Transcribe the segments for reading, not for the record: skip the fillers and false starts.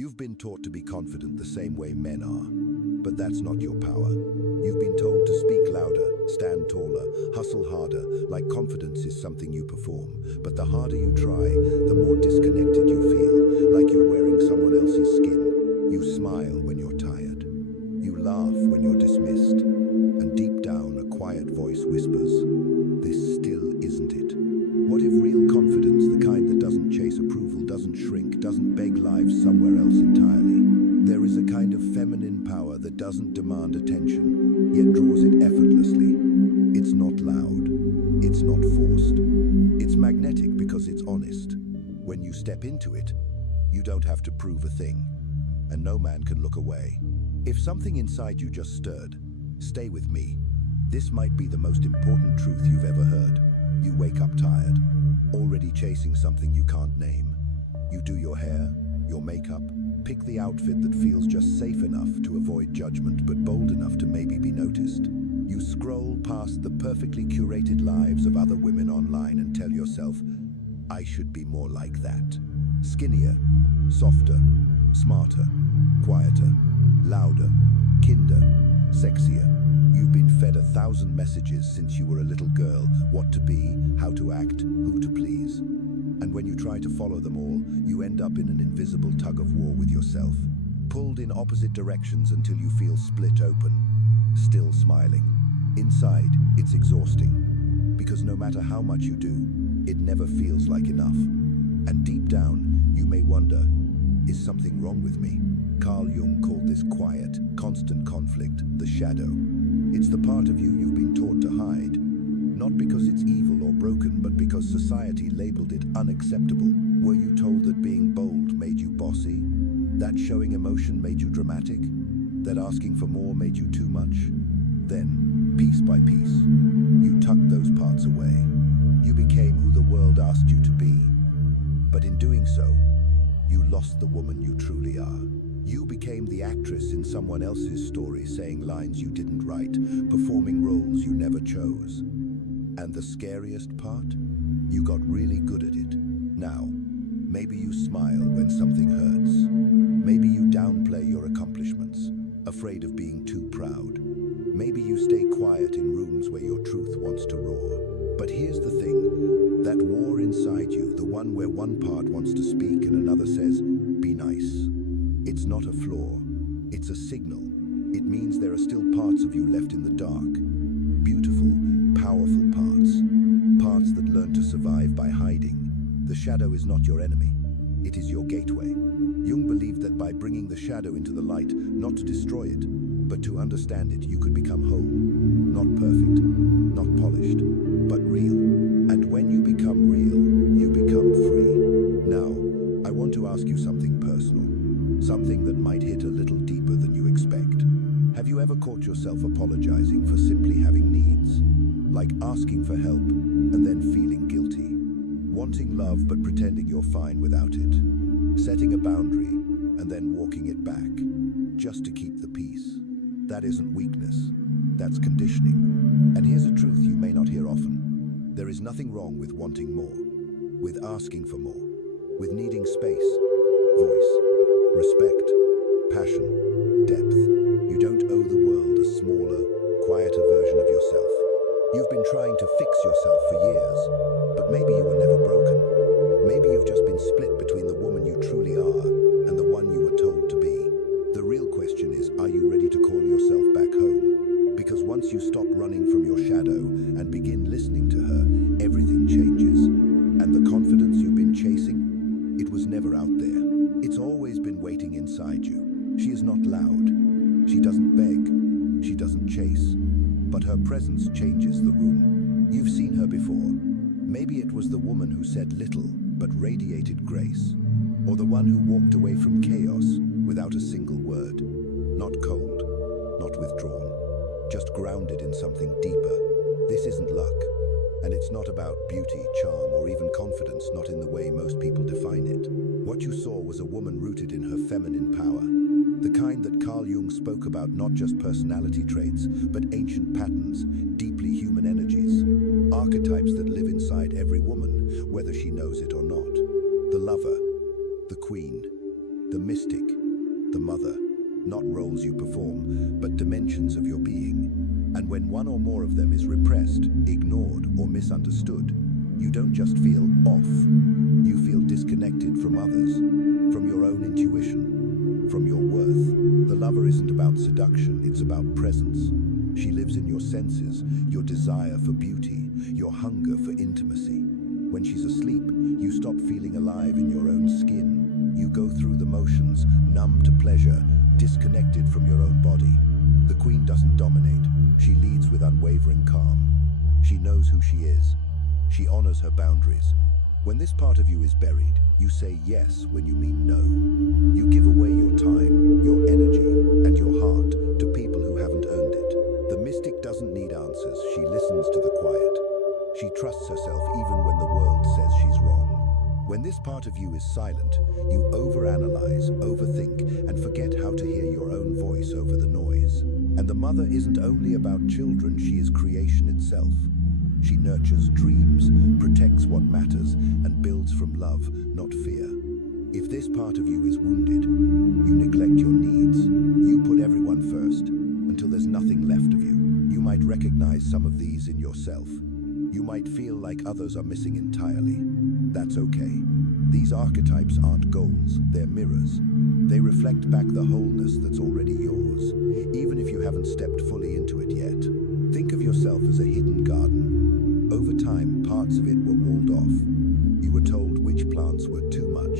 You've been taught to be confident the same way men are, but that's not your power. You've been told to speak louder, stand taller, hustle harder, like confidence is something you perform. But the harder you try, the more disconnected you feel, like you're wearing someone else's skin. You smile when you're tired. You laugh when you're dismissed. And deep down, a quiet voice whispers, "This still isn't it." What if real confidence, the kind that doesn't chase approval, doesn't shrink, doesn't beg lives somewhere else entirely? There is a kind of feminine power that doesn't demand attention, yet draws it effortlessly. It's not loud. It's not forced. It's magnetic because it's honest. When you step into it, you don't have to prove a thing, and no man can look away. If something inside you just stirred, stay with me. This might be the most important truth you've ever heard. You wake up tired, already chasing something you can't name. You do your hair, your makeup, pick the outfit that feels just safe enough to avoid judgment but bold enough to maybe be noticed. You scroll past the perfectly curated lives of other women online and tell yourself, I should be more like that. Skinnier, softer, smarter, quieter, louder, kinder, sexier. You've been fed 1,000 messages since you were a little girl, what to be, how to act, who to please. And when you try to follow them all, you end up in an invisible tug-of-war with yourself, pulled in opposite directions until you feel split open, still smiling. Inside, it's exhausting, because no matter how much you do, it never feels like enough. And deep down, you may wonder, is something wrong with me? Carl Jung called this quiet, constant conflict the shadow. It's the part of you you've been taught to hide, not because it's evil or broken, but because society labeled it unacceptable. Were you told that being bold made you bossy? That showing emotion made you dramatic? That asking for more made you too much? Then, piece by piece, you tucked those parts away. You became who the world asked you to be. But in doing so, you lost the woman you truly are. You became the actress in someone else's story, saying lines you didn't write, performing roles you never chose. And the scariest part? You got really good at it. Now, maybe you smile when something hurts. Maybe you downplay your accomplishments, afraid of being too proud. Maybe you stay quiet in rooms where your truth wants to roar. But here's the thing, that war inside you, the one where one part wants to speak and another says, be nice. It's not a flaw, it's a signal. It means there are still parts of you left in the dark. Beautiful, powerful parts. Parts that learn to survive by hiding. The shadow is not your enemy, it is your gateway. Jung believed that by bringing the shadow into the light, not to destroy it, but to understand it, you could become whole. Not perfect, not polished, but real. And when you become real, you become free. Now, I want to ask you something personal. Something that might hit a little deeper than you expect. Have you ever caught yourself apologizing for simply having needs? Like asking for help and then feeling guilty. Wanting love but pretending you're fine without it. Setting a boundary and then walking it back, just to keep the peace. That isn't weakness, that's conditioning. And here's a truth you may not hear often. There is nothing wrong with wanting more, with asking for more, with needing space, voice, respect, passion, depth. You don't owe the world a smaller, quieter version of yourself. You've been trying to fix yourself for years, but maybe you were never broken. Maybe you've just been split between the woman you truly are and the one you were told to be. The real question is, are you ready to call yourself back home? Because once you stop running from your shadow and begin listening to her, everything changes. And the confidence you've been chasing, it was never out there. It's always been waiting inside you. She is not loud. She doesn't beg. She doesn't chase. But her presence changes the room. You've seen her before. Maybe it was the woman who said little but radiated grace. Or the one who walked away from chaos without a single word. Not cold, not withdrawn, just grounded in something deeper. This isn't luck. And it's not about beauty, charm, or even confidence, not in the way most people define it. What you saw was a woman rooted in her feminine power. The kind that Carl Jung spoke about, not just personality traits, but ancient patterns, deeply human energies. Archetypes that live inside every woman, whether she knows it or not. The lover, the queen, the mystic, the mother, not roles you perform, but dimensions of your being. And when one or more of them is repressed, ignored, or misunderstood, you don't just feel off, you feel disconnected from others, from your own intuition, from your worth. The lover isn't about seduction, it's about presence. She lives in your senses, your desire for beauty, your hunger for intimacy. When she's asleep, you stop feeling alive in your own skin. You go through the motions, numb to pleasure, disconnected from your own body. The queen doesn't dominate. She leads with unwavering calm. She knows who she is. She honors her boundaries. When this part of you is buried, you say yes when you mean no. You give away your time, your energy, and your heart to people who haven't earned it. The mystic doesn't need answers. She listens to the quiet. She trusts herself even when the world says she's wrong. When this part of you is silent, you overanalyze, overthink, and forget how to hear your own voice over the noise. And the mother isn't only about children, she is creation itself. She nurtures dreams, protects what matters, and builds from love, not fear. If this part of you is wounded, you neglect your needs. You put everyone first, until there's nothing left of you. You might recognize some of these in yourself. You might feel like others are missing entirely. That's okay. These archetypes aren't goals, they're mirrors. They reflect back the wholeness that's already yours, even if you haven't stepped fully into it yet. Think of yourself as a hidden garden. Over time, parts of it were walled off. You were told which plants were too much,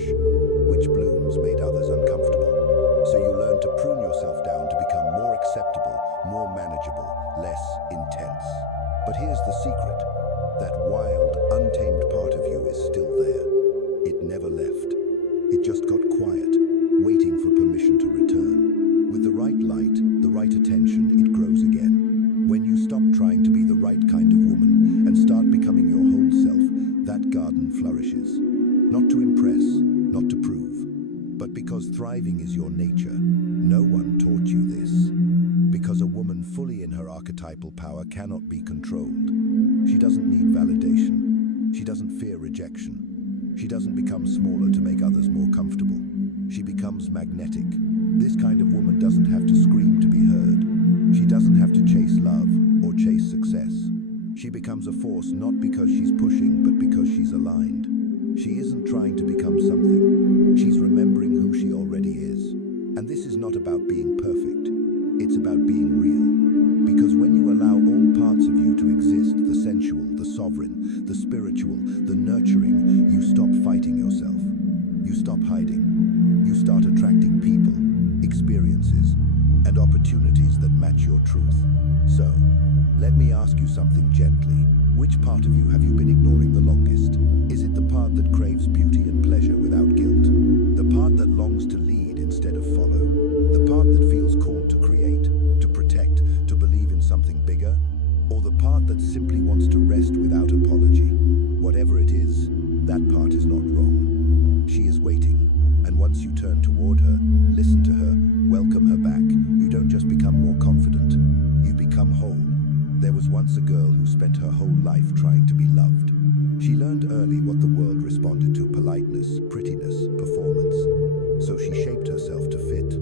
which blooms made others uncomfortable. So you learned to prune yourself down to become more acceptable, more manageable, less intense. But here's the secret. That wild, untamed part of you is still there. It never left. It just got quiet, waiting for permission to return. With the right light, the right attention, it grows again. When you stop trying to be the right kind of woman and start becoming your whole self, that garden flourishes. Not to impress, not to prove, but because thriving is your nature. No one taught you this. Because a woman fully in her archetypal power cannot be controlled. She doesn't need validation. She doesn't fear rejection. She doesn't become smaller to make others more comfortable. She becomes magnetic. This kind of woman doesn't have to scream to be heard. She doesn't have to chase love or chase success. She becomes a force not because she's pushing, but because she's aligned. She isn't trying to become something. She's remembering who she already is. And this is not about being perfect. It's about being real. Because when you allow all parts of you to exist, the sensual, the sovereign, the spiritual, the nurturing, you stop fighting yourself. You stop hiding. You start attracting people, experiences, and opportunities that match your truth. So, let me ask you something gently. Which part of you have you been ignoring the longest? Is it the part that craves beauty and pleasure without guilt? The part that longs to lead instead of follow? The part that feels called to create, to protect, to believe in something bigger? Or the part that simply wants to rest without apology? Whatever it is, that part is not wrong. She is waiting, and once you turn toward her, listen to her, welcome her back, you don't just become more confident, you become whole. There was once a girl who spent her whole life trying to be loved. She learned early what the world responded to: politeness, prettiness, performance. So she shaped herself to fit.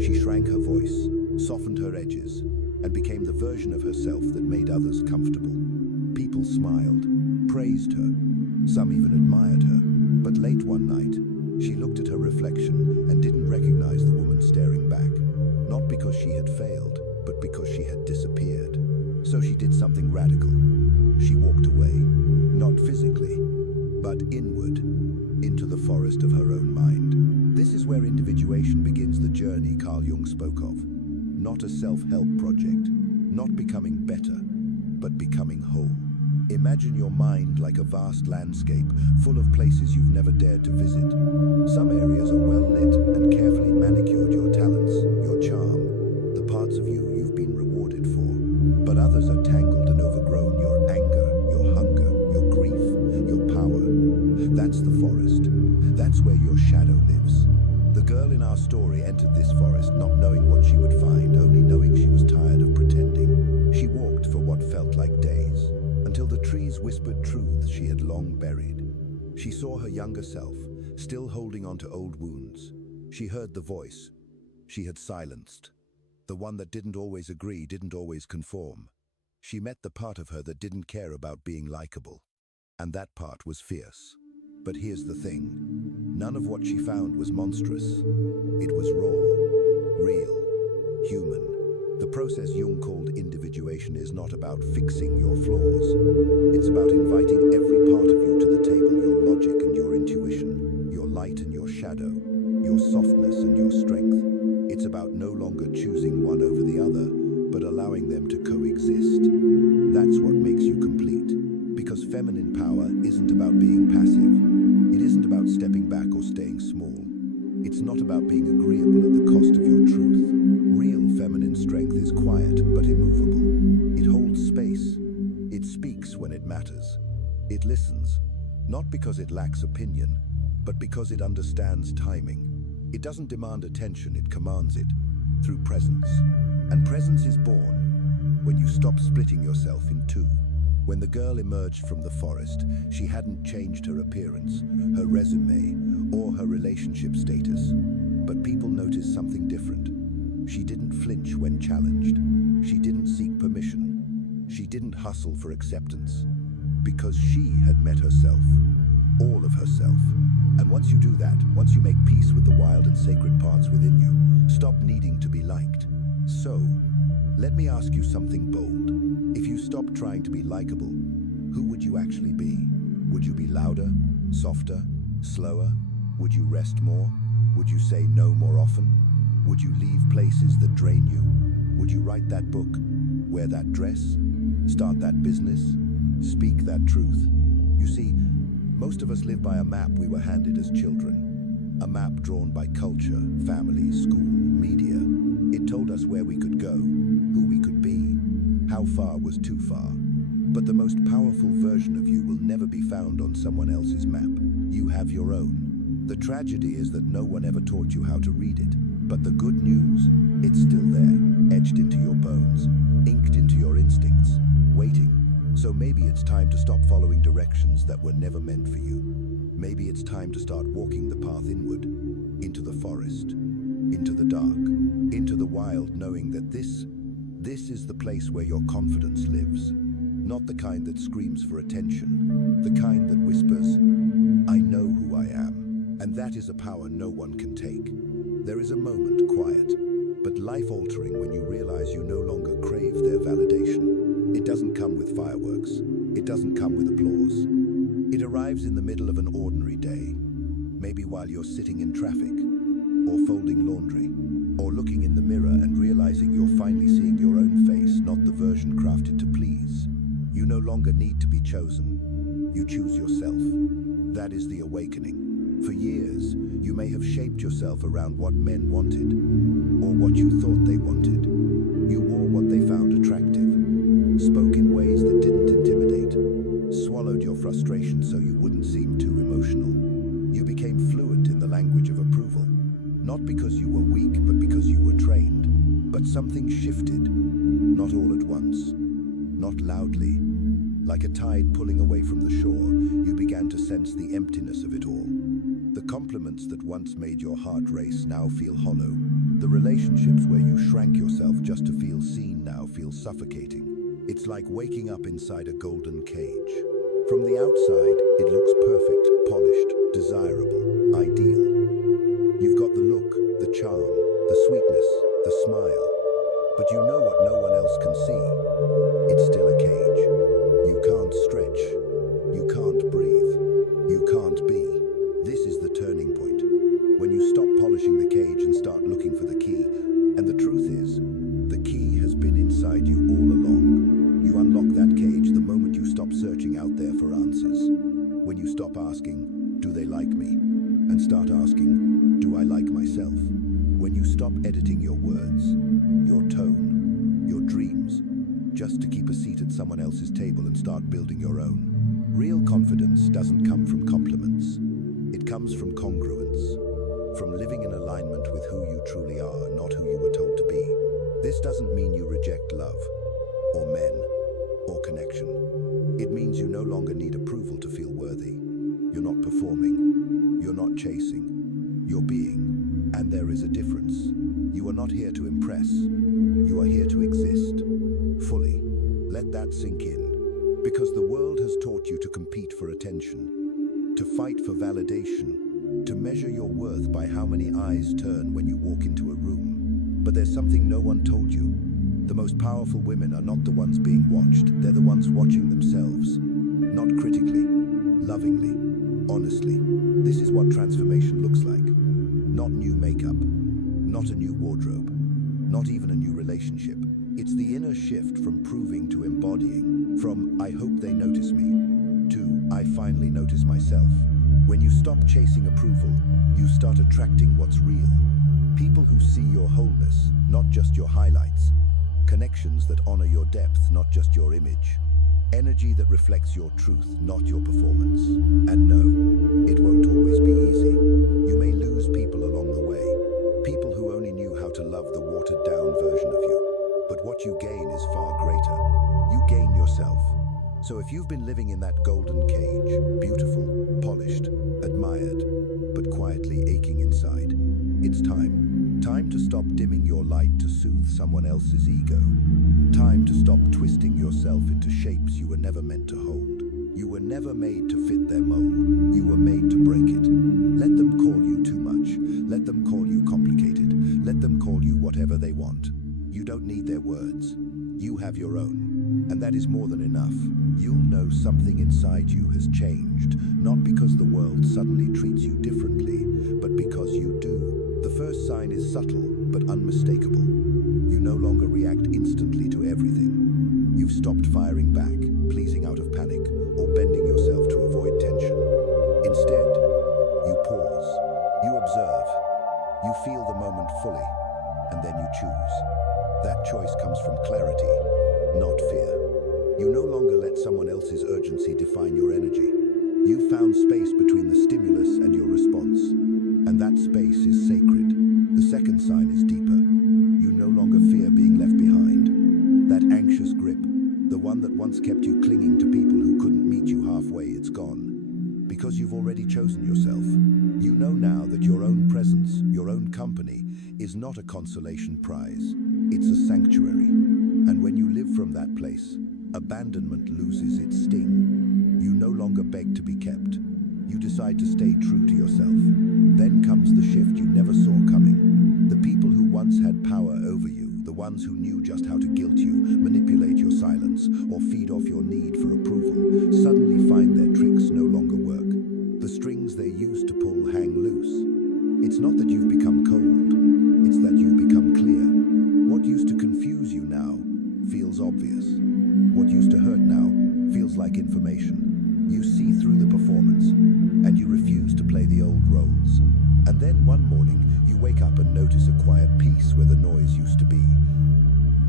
She shrank her voice, softened her edges, and became the version of herself that made others comfortable. People smiled, praised her, some even admired her. But late one night, she looked at her reflection and didn't recognize the woman staring back. Not because she had failed, but because she had disappeared. So she did something radical. She walked away, not physically, but inward, into the forest of her own mind. This is where individuation begins the journey Carl Jung spoke of. Not a self-help project, not becoming better, but becoming whole. Imagine your mind like a vast landscape, full of places you've never dared to visit. Some areas are well lit and carefully manicured, your talents, your charm, the parts of you you've been rewarded for. But others are tangled and overgrown, your anger, your hunger, your grief, your power. That's the forest. That's where your shadow lives. The girl in our story entered this forest not knowing what she would find, only knowing she was tired of pretending. She walked for what felt like days, until the trees whispered truths she had long buried. She saw her younger self, still holding on to old wounds. She heard the voice she had silenced, the one that didn't always agree, didn't always conform. She met the part of her that didn't care about being likable, and that part was fierce. But here's the thing, none of what she found was monstrous. It was raw, real, human. The process Jung called individuation is not about fixing your flaws. It's about inviting every part of you to the table, your logic and your intuition, your light and your shadow, your softness and your strength. It's about no longer choosing one over the other, but allowing them to coexist. That's what makes you complete. Because feminine power isn't about being passive. It isn't about stepping back or staying small. It's not about being agreeable at the cost of your truth. Real feminine strength is quiet but immovable. It holds space. It speaks when it matters. It listens, not because it lacks opinion, but because it understands timing. It doesn't demand attention, it commands it through presence. And presence is born when you stop splitting yourself in two. When the girl emerged from the forest, she hadn't changed her appearance, her resume, or her relationship status. But people noticed something different. She didn't flinch when challenged. She didn't seek permission. She didn't hustle for acceptance. Because she had met herself, all of herself. And once you do that, once you make peace with the wild and sacred parts within you, stop needing to be liked. So, let me ask you something bold. If you stopped trying to be likable, who would you actually be? Would you be louder, softer, slower? Would you rest more? Would you say no more often? Would you leave places that drain you? Would you write that book, wear that dress, start that business, speak that truth? You see, most of us live by a map we were handed as children. A map drawn by culture, family, school, media. It told us where we could go, who we could be, how far was too far. But the most powerful version of you will never be found on someone else's map. You have your own. The tragedy is that no one ever taught you how to read it. But the good news, it's still there, etched into your bones, inked into your instincts, waiting. So maybe it's time to stop following directions that were never meant for you. Maybe it's time to start walking the path inward, into the forest, into the dark, into the wild, knowing that this is the place where your confidence lives. Not the kind that screams for attention, the kind that whispers, I know who I am. And that is a power no one can take. There is a moment, quiet, but life-altering when you realize you no longer crave their validation. It doesn't come with fireworks. It doesn't come with applause. It arrives in the middle of an ordinary day, maybe while you're sitting in traffic, or folding laundry, or looking in the mirror and realizing you're finally seeing your own face, not the version crafted to please. You no longer need to be chosen. You choose yourself. That is the awakening. For years, you may have shaped yourself around what men wanted, or what you thought they wanted. You wore what they found attractive, spoke in ways that didn't intimidate, swallowed your frustration so you wouldn't seem too emotional. You became fluent in the language of approval, not because you were weak, but because you were trained. But something shifted, not all at once, not loudly. Like a tide pulling away from the shore, you began to sense the emptiness of it all. The compliments that once made your heart race now feel hollow. The relationships where you shrank yourself just to feel seen now feel suffocating. It's like waking up inside a golden cage. From the outside, it looks perfect, polished, desirable, ideal. You've got the look, the charm, the sweetness, the smile. But you know what no one else can see. It's still a cage. You can't stretch. You can't breathe. You can't be. This is the turning point. When you stop polishing the cage and start looking for the key. And the truth is, the key has been inside you all along. You unlock that cage the moment you stop searching out there for answers. When you stop asking, do they like me? And start asking, do I like myself? When you stop editing your words, your tone, your dreams, just to keep a seat at someone else's table and start building your own. Real confidence doesn't come from compliments. It comes from congruence, from living in alignment with who you truly are, not who you were told to be. This doesn't mean you reject love, or men, or connection. It means you no longer need approval to feel worthy. You're not performing. You're not chasing. You're being. And performance. You are not here to impress. You are here to exist. Fully. Let that sink in. Because the world has taught you to compete for attention, to fight for validation, to measure your worth by how many eyes turn when you walk into a room. But there's something no one told you. The most powerful women are not the ones being watched. They're the ones watching themselves. Not critically, lovingly, honestly. This is what transformation looks like. Not new makeup, not a new wardrobe, not even a new relationship. It's the inner shift from proving to embodying, from I hope they notice me, to I finally notice myself. When you stop chasing approval, you start attracting what's real. People who see your wholeness, not just your highlights. Connections that honor your depth, not just your image. Energy that reflects your truth, not your performance. And no, it won't always be easy. You may lose people along the way. People who only knew how to love the watered-down version of you. But what you gain is far greater. You gain yourself. So if you've been living in that golden cage, beautiful, polished, admired, but quietly aching inside, it's time. Time to stop dimming your light to soothe someone else's ego. Time to stop twisting yourself into shapes you were never meant to hold. You were never made to fit their mold. You were made to break it. Let them call you too much. Let them call you complicated. Let them call you whatever they want. You don't need their words. You have your own. And that is more than enough. You'll know something inside you has changed, not because the world suddenly treats you differently, but because you do. The first sign is subtle, but unmistakable. You no longer react instantly to everything. You've stopped firing back, pleasing out of panic, or bending yourself to avoid tension. Instead, you pause, you observe, you feel the moment fully, and then you choose. That choice comes from clarity, not fear. You no longer let someone else's urgency define your energy. You've found space between the stimulus and your response, and that space is sacred. The second sign is deeper. You no longer fear being left behind. That anxious grip, the one that once kept you clinging to people who couldn't meet you halfway, it's gone. Because you've already chosen yourself. You know now that your own presence, your own company, is not a consolation prize. It's a sanctuary. And when you live from that place, abandonment loses its sting. You no longer beg to be kept. You decide to stay true to yourself. Then comes the shift you never saw coming. The people who once had power over you, the ones who knew just how to guilt you, manipulate your silence, or feed off your need for approval, suddenly find their tricks no longer work. The strings they used to pull hang loose. It's not that you've become cold, it's that you've become clear. What used to confuse you now feels obvious. What used to hurt now feels like information. You see through the performance, and you refuse to play the old roles. And then one morning, you wake up and notice a quiet peace where the noise used to be.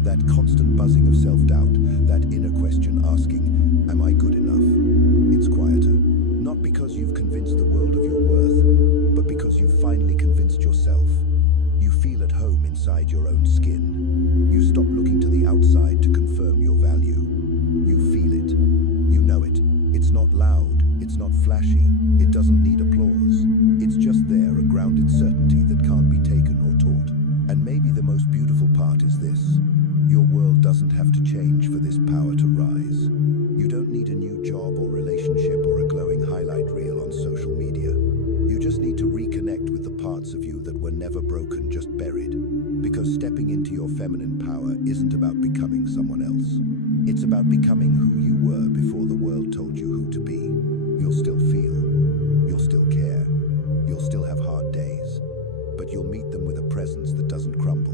That constant buzzing of self-doubt, that inner question asking, am I good enough? It's quieter. Not because you've convinced the world of your worth, but because you've finally convinced yourself. You feel at home inside your own skin. You stop looking to the outside to confirm your value. You feel it. You know it. It's not loud. It's not flashy. It doesn't need applause. It's just there, a grounded certainty that can't be taken or taught. And maybe the most beautiful part is this. Your world doesn't have to change for this power to rise. You don't need a new job or relationship or a glowing highlight reel on social media. You just need to reconnect with the parts of you that were never broken, just buried. Because stepping into your feminine power isn't about becoming someone else. It's about becoming who you were before the world told you who to be. You'll still feel. You'll still care. You'll still have hard days. But you'll meet them with a presence that doesn't crumble.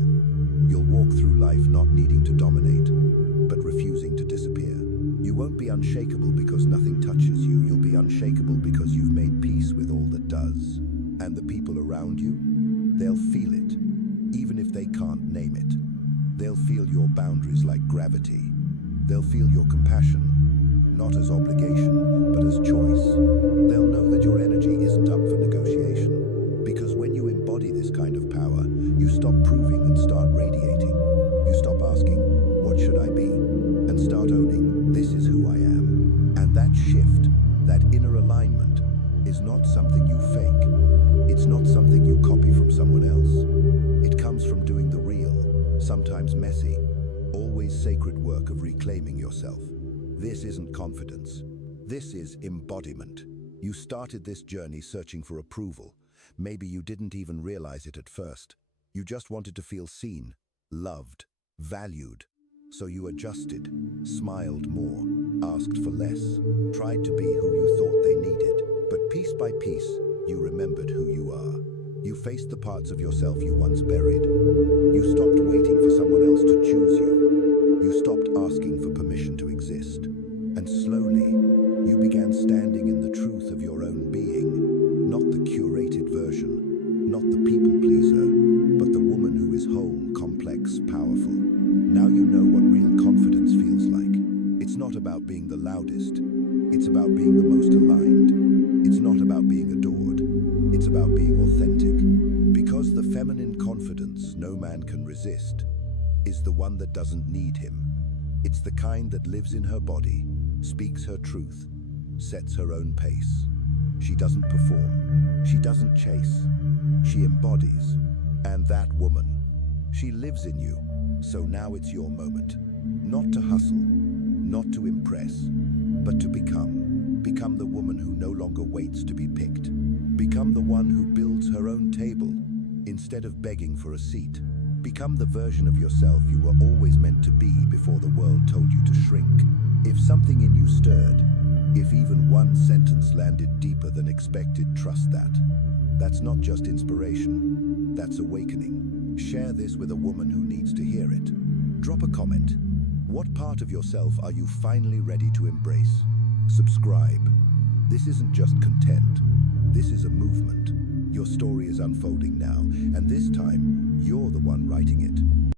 You'll walk through life not needing to dominate, but refusing to disappear. You won't be unshakable because nothing touches you. You'll be unshakable because you've made peace with all that does. And the people around you, they'll feel it, even if they can't name it. They'll feel your boundaries like gravity. They'll feel your compassion, not as obligation, but as choice. They'll know that your energy isn't up for negotiation. Because when you embody this kind of power, you stop proving and start radiating. You stop asking, what should I be? And start owning, this is who I am. And that shift, that inner alignment, is not something you fake. It's not something you copy from someone else. It sacred work of reclaiming yourself. This isn't confidence. This is embodiment. You started this journey searching for approval. Maybe you didn't even realize it at first. You just wanted to feel seen, loved, valued. So you adjusted, smiled more, asked for less, tried to be who you thought they needed. But piece by piece, you remembered who you are. You faced the parts of yourself you once buried. You stopped waiting for someone else to choose you. You stopped asking for permission to exist. And slowly, you began standing in the truth of your own being, not the curated version, not the people pleaser, but the woman who is whole, complex, powerful. Now you know what real confidence feels like. It's not about being the loudest. It's about being the most aligned. It's not about being adored. It's about being authentic. Because the feminine confidence no man can resist is the one that doesn't need him. It's the kind that lives in her body, speaks her truth, sets her own pace. She doesn't perform. She doesn't chase. She embodies. And that woman, she lives in you. So now it's your moment. Not to hustle, not to impress, but to become. Become the woman who no longer waits to be picked. Become the one who builds her own table instead of begging for a seat. Become the version of yourself you were always meant to be before the world told you to shrink. If something in you stirred, if even one sentence landed deeper than expected, trust that. That's not just inspiration, that's awakening. Share this with a woman who needs to hear it. Drop a comment. What part of yourself are you finally ready to embrace? Subscribe. This isn't just content. This is a movement. Your story is unfolding now, and this time, you're the one writing it.